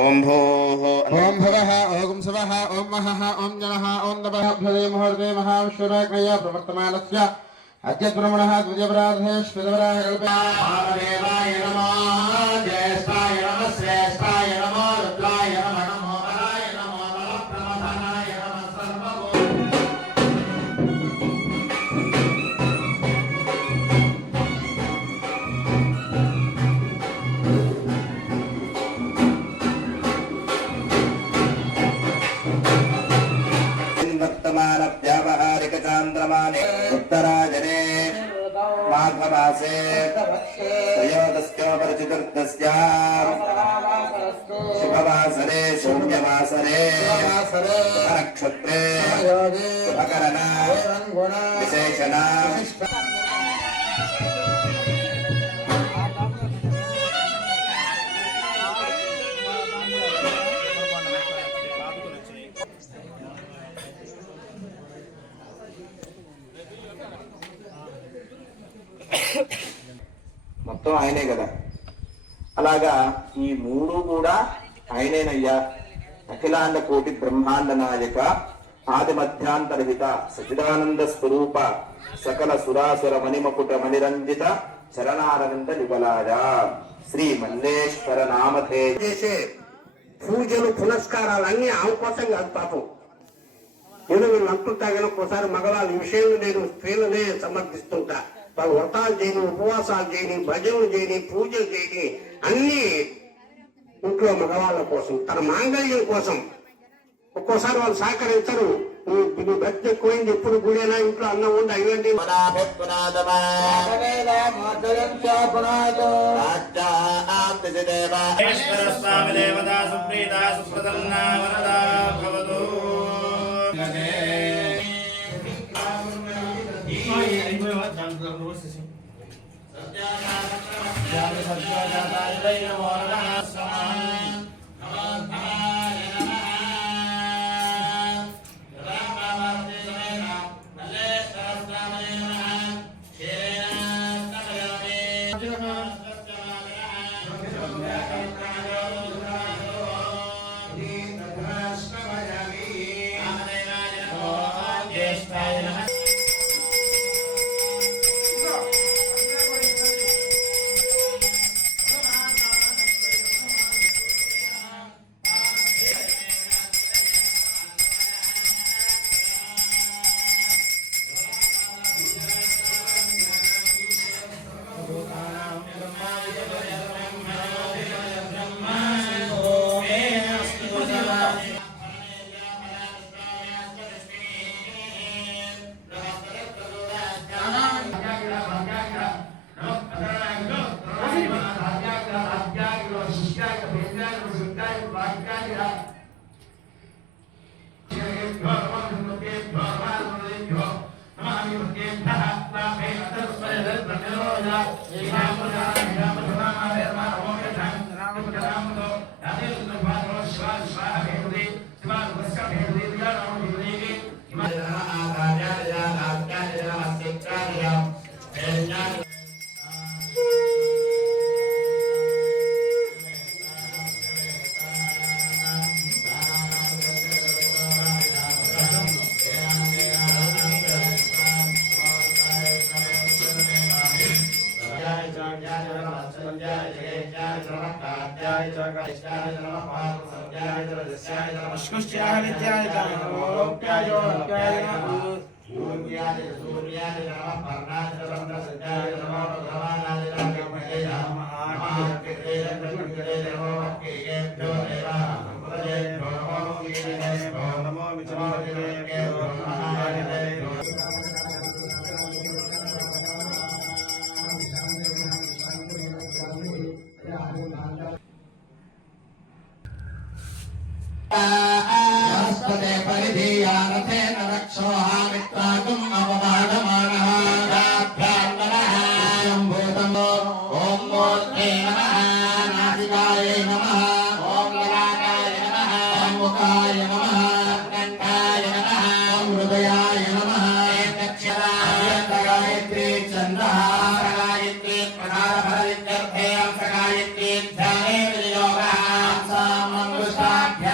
ओम भोः ओम भवः ओम स्वः ओम महः ओम जनः ओम नभः भवे मुहूर्ते महाविश्वराज्ञया प्रवर्तमानस्य अद्य ब्रह्मणः द्विजपराधे श्वेतवराह कल्पे महादेवाय नमः ज्येष्ठाय नमः श्रेष्ठाय नमः रुद्राय नमः नमो वराय नमो बलप्रमथनाय नमः सर्वभूत वर्तमान व्यावहारिक चांद्रमाने उत्तरायणे माघमासे त्रयोदश्योपरिचतुर्दश्यां शुभवासरे शून्यवासरे नक्षत्रे शुभकरण विशेषण మొత్తం ఆయనే కదా. అలాగా ఈ మూడు కూడా ఆయనేనయ్యా. అఖిలాండ కోటి బ్రహ్మాండ నాయక ఆది మధ్యాంతరహిత సచిదానంద స్వరూప సకల సురాసుర మణిమకుట మణిరంజిత చరణారవింద విబలాయ శ్రీ మల్లేశ్వర నామధే చేసే పూజలు పునస్కారాలన్నీ ఆమె కోసం కాదు పాపం. నేను వీళ్ళు అంటుంటా కానీ ఒకసారి మగవాళ్ళ విషయంలో నేను స్త్రీలనే సమర్థిస్తుంటా. వాళ్ళు వ్రతాలు చేయని, ఉపవాసాలు చేయని, భజనలు చేయని, పూజలు చేయని అన్ని ఇంట్లో మగవాళ్ళ కోసం, తన మాంగళ్యం కోసం. ఒక్కోసారి వాళ్ళు సహకరించరు. నువ్వు భక్తి ఎక్కువైంది, ఎప్పుడు గుడేనా ఇంట్లో అన్నం ఉండి అయ్యండి परिधीयानथेन रक्षोहामित्रागुम् अपमानमानः गाभ्यान्वनः सम्भूतम् ॐ मूर्ते नमः नासिकाय नमः ॐ ललाटाय नमः ॐ मुखाय नमः कण्ठाय नमः ॐ हृदयाय नमः गायत्री छन्दः गायत्री प्रकारफलविद्यर्थे गायत्री ध्याने विनियोगः स्वाध्याय